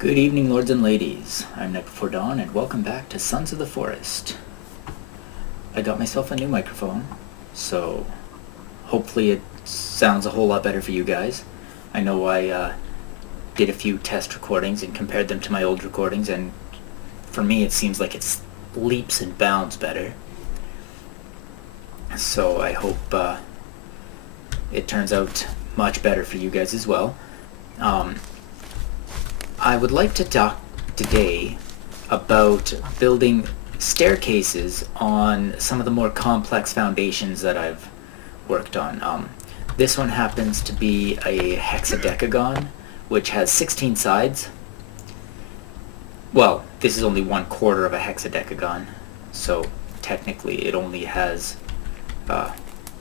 Good evening, lords and ladies. I'm Night Before Dawn, and welcome back to Sons of the Forest. I got myself a new microphone, so hopefully it sounds a whole lot better for you guys. I know I did a few test recordings and compared them to my old recordings, and for me it seems like it's leaps and bounds better. So I hope it turns out much better for you guys as well. I would like to talk today about building staircases on some of the more complex foundations that I've worked on. This one happens to be a hexadecagon, which has 16 sides. Well, this is only 1/4 of a hexadecagon, so technically it only has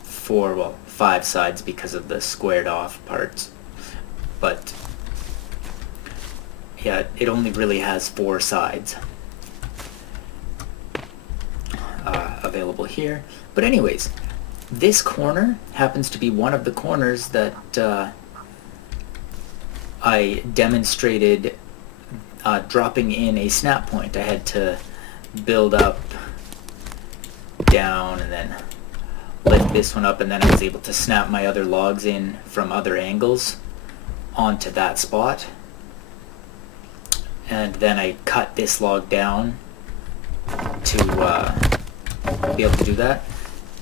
5 sides because of the squared off parts. But yeah, it only really has 4 sides available here. But anyways, this corner happens to be one of the corners that I demonstrated dropping in a snap point. I had to build up, down, and then lift this one up, and then I was able to snap my other logs in from other angles onto that spot. And then I cut this log down to be able to do that.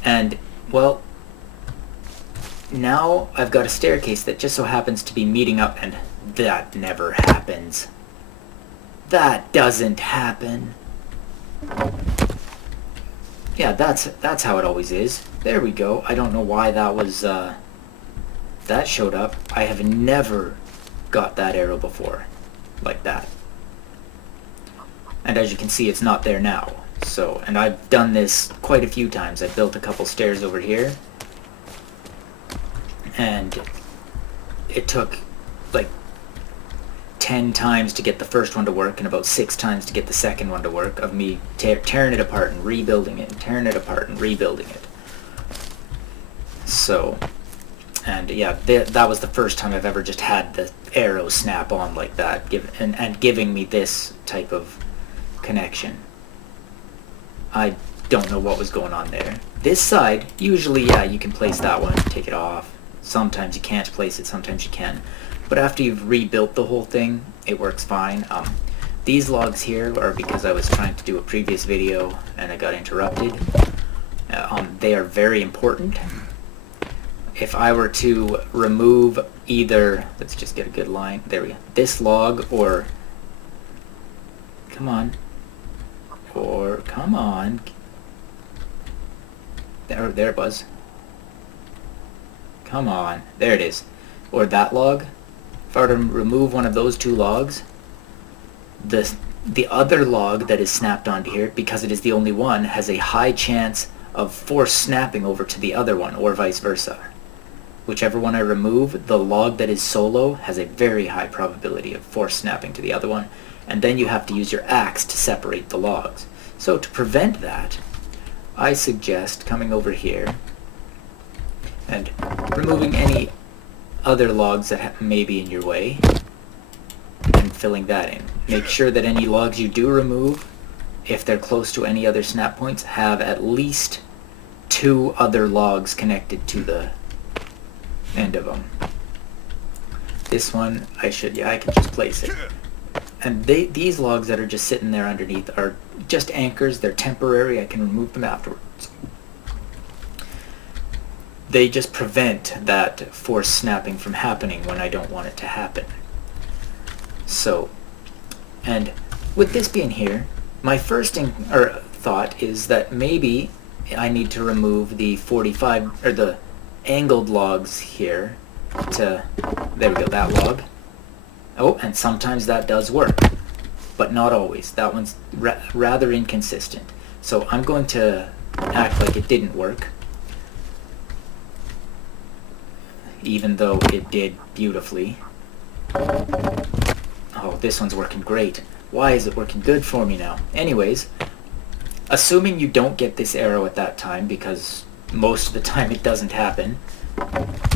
And, well, now I've got a staircase that just so happens to be meeting up, and that never happens. That doesn't happen. Yeah, that's how it always is. There we go. I don't know why that was, that showed up. I have never got that arrow before, like that. And as you can see, it's not there now. So, and I've done this quite a few times. I built a couple stairs over here, and it took like 10 times to get the first one to work and about 6 times to get the second one to work, of me tearing it apart and rebuilding it, and tearing it apart and rebuilding it. So, and yeah, that was the first time I've ever just had the arrow snap on like that, and giving me this type of connection. I don't know what was going on there. This side, usually, yeah, you can place that one, take it off. Sometimes you can't place it, sometimes you can. But after you've rebuilt the whole thing, it works fine. These logs here are because I was trying to do a previous video and I got interrupted. They are very important. If I were to remove either, let's just get a good line, there we go, this log, or, come on, there it was, come on, there it is, or that log. If I were to remove one of those 2 logs, the other log that is snapped onto here, because it is the only one, has a high chance of force snapping over to the other one, or vice versa. Whichever one I remove, the log that is solo has a very high probability of force snapping to the other one, and then you have to use your axe to separate the logs. So to prevent that, I suggest coming over here and removing any other logs that may be in your way and filling that in. Make sure that any logs you do remove, if they're close to any other snap points, have at least 2 other logs connected to the end of them. This one, I can just place it. And these logs that are just sitting there underneath are just anchors. They're temporary. I can remove them afterwards. They just prevent that force snapping from happening when I don't want it to happen. So, and with this being here, my first thought is that maybe I need to remove the 45, or the angled logs here to, there we go, that log. Oh, and sometimes that does work, but not always. That one's rather inconsistent. So I'm going to act like it didn't work, even though it did beautifully. Oh, this one's working great. Why is it working good for me now? Anyways, assuming you don't get this arrow at that time, because most of the time it doesn't happen,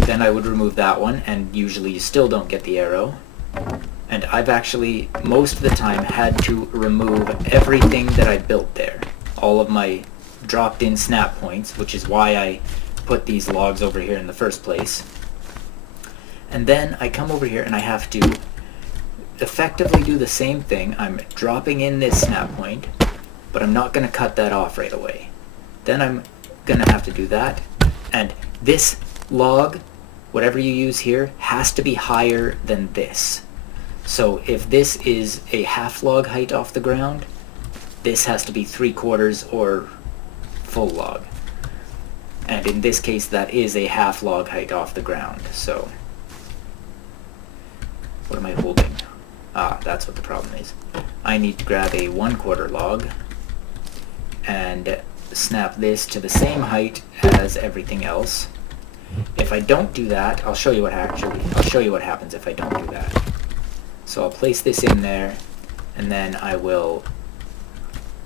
then I would remove that one, and usually you still don't get the arrow. And I've actually, most of the time, had to remove everything that I built there. All of my dropped-in snap points, which is why I put these logs over here in the first place. And then I come over here and I have to effectively do the same thing. I'm dropping in this snap point, but I'm not going to cut that off right away. Then I'm going to have to do that. And this log, whatever you use here, has to be higher than this. So if this is a half log height off the ground, this has to be 3/4 or full log. And in this case, that is a half log height off the ground. So what am I holding? Ah, that's what the problem is. I need to grab a 1/4 log and snap this to the same height as everything else. If I don't do that, I'll show you what happens if I don't do that. So I'll place this in there, and then I will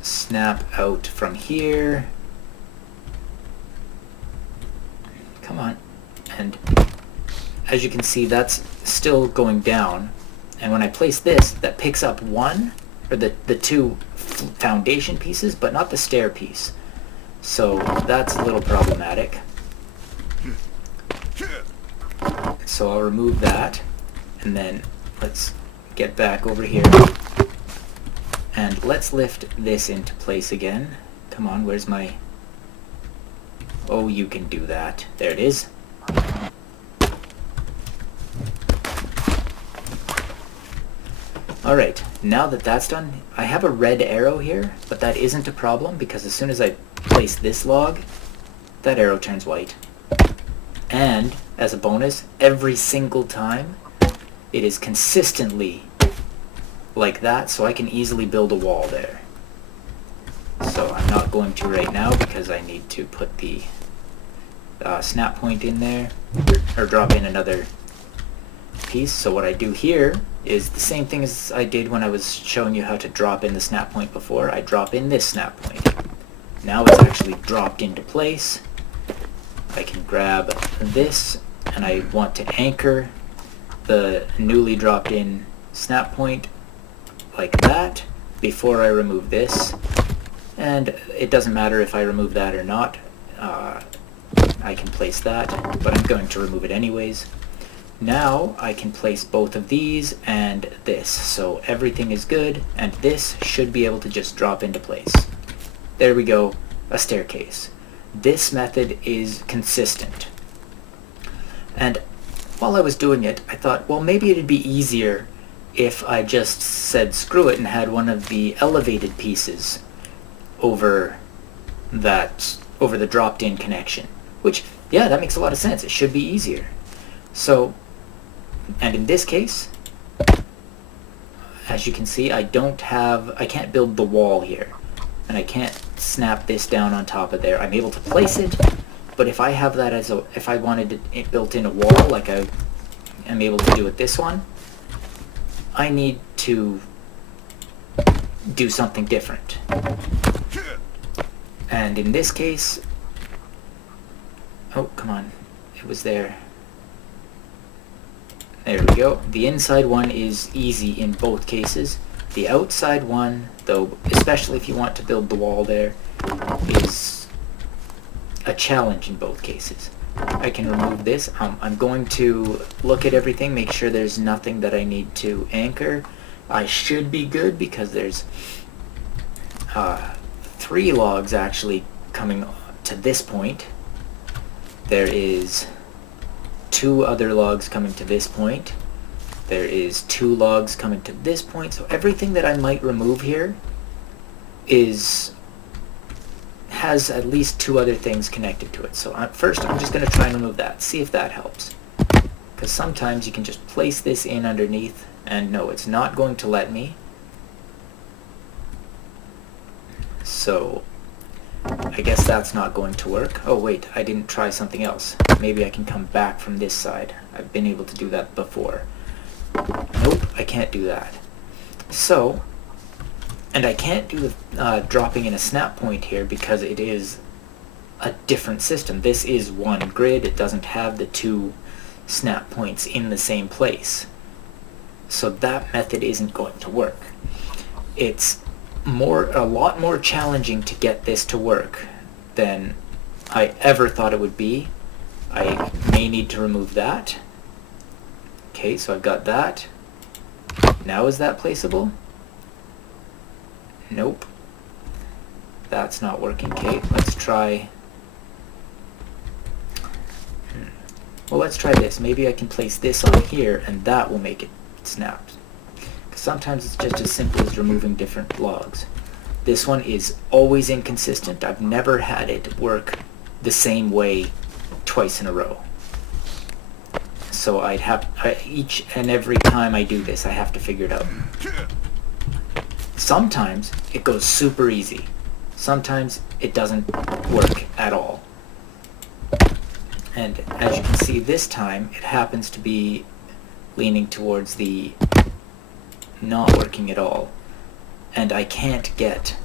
snap out from here. Come on. And as you can see, that's still going down. And when I place this, that picks up one, or the two foundation pieces, but not the stair piece. So that's a little problematic. So I'll remove that, and then let's get back over here. And let's lift this into place again. Come on, where's my... Oh, you can do that. There it is. Alright, now that that's done, I have a red arrow here, but that isn't a problem because as soon as I place this log, that arrow turns white. And, as a bonus, every single time, it is consistently like that, so I can easily build a wall there. So I'm not going to right now because I need to put the snap point in there, or drop in another piece. So what I do here is the same thing as I did when I was showing you how to drop in the snap point before. I drop in this snap point. Now it's actually dropped into place. I can grab this, and I want to anchor the newly dropped in snap point like that before I remove this. And it doesn't matter if I remove that or not. I can place that, but I'm going to remove it anyways. Now I can place both of these and this, so everything is good, and this should be able to just drop into place. There we go, a staircase. This method is consistent. And while I was doing it, I thought, well, maybe it'd be easier if I just said screw it and had one of the elevated pieces over the dropped-in connection. Which, yeah, that makes a lot of sense. It should be easier. So, and in this case, as you can see, I can't build the wall here. And I can't snap this down on top of there. I'm able to place it, but if I have that if I wanted it built in a wall, like I am able to do with this one, I need to do something different. And in this case, oh, come on, it was there. There we go. The inside one is easy in both cases. The outside one, though, especially if you want to build the wall there, is a challenge in both cases. I can remove this. I'm going to look at everything, make sure there's nothing that I need to anchor. I should be good because there's 3 logs actually coming to this point. There is 2 other logs coming to this point. There is 2 logs coming to this point. So everything that I might remove here has at least 2 other things connected to it. So first I'm just going to try and remove that, see if that helps. Because sometimes you can just place this in underneath, and no, it's not going to let me. So I guess that's not going to work. Oh wait, I didn't try something else. Maybe I can come back from this side. I've been able to do that before. Nope, I can't do that. So, and I can't do the dropping in a snap point here because it is a different system. This is one grid. It doesn't have the 2 snap points in the same place. So that method isn't going to work. It's a lot more challenging to get this to work than I ever thought it would be. I may need to remove that. Okay, so I've got that. Now is that placeable? Nope. That's not working. Okay, let's try... Well, let's try this. Maybe I can place this on here and that will make it snap. Because sometimes it's just as simple as removing different logs. This one is always inconsistent. I've never had it work the same way twice in a row. So each and every time I do this, I have to figure it out. Sometimes it goes super easy. Sometimes it doesn't work at all. And as you can see this time, it happens to be leaning towards the not working at all. And I can't get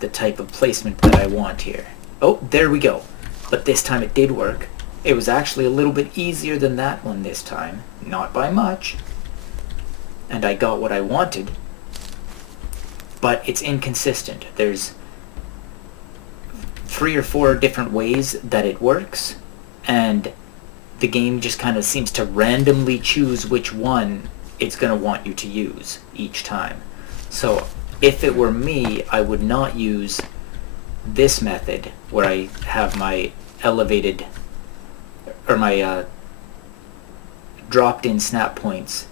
the type of placement that I want here. Oh, there we go. But this time it did work. It was actually a little bit easier than that one this time. Not by much. And I got what I wanted. But it's inconsistent. There's 3 or 4 different ways that it works, and the game just kind of seems to randomly choose which one it's going to want you to use each time. So if it were me, I would not use this method where I have my elevated or my dropped in snap points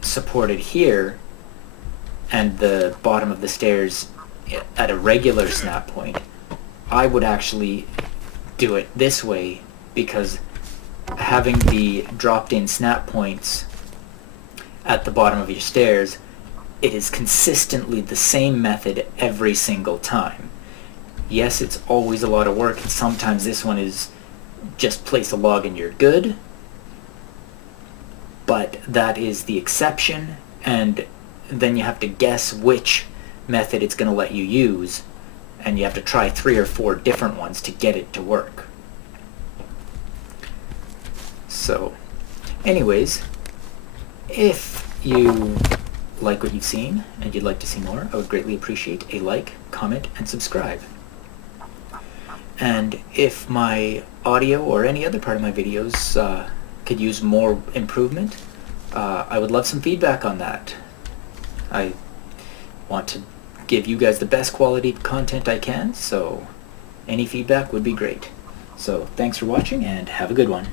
supported here and the bottom of the stairs at a regular snap point. I would actually do it this way, because having the dropped in snap points at the bottom of your stairs, it is consistently the same method every single time. Yes, it's always a lot of work, and sometimes this one is just place a log and you're good, but that is the exception, and then you have to guess which method it's going to let you use, and you have to try 3 or 4 different ones to get it to work. So, anyways, if you like what you've seen and you'd like to see more, I would greatly appreciate a like, comment, and subscribe. And if my audio or any other part of my videos could use more improvement, I would love some feedback on that. I want to give you guys the best quality content I can, so any feedback would be great. So thanks for watching and have a good one.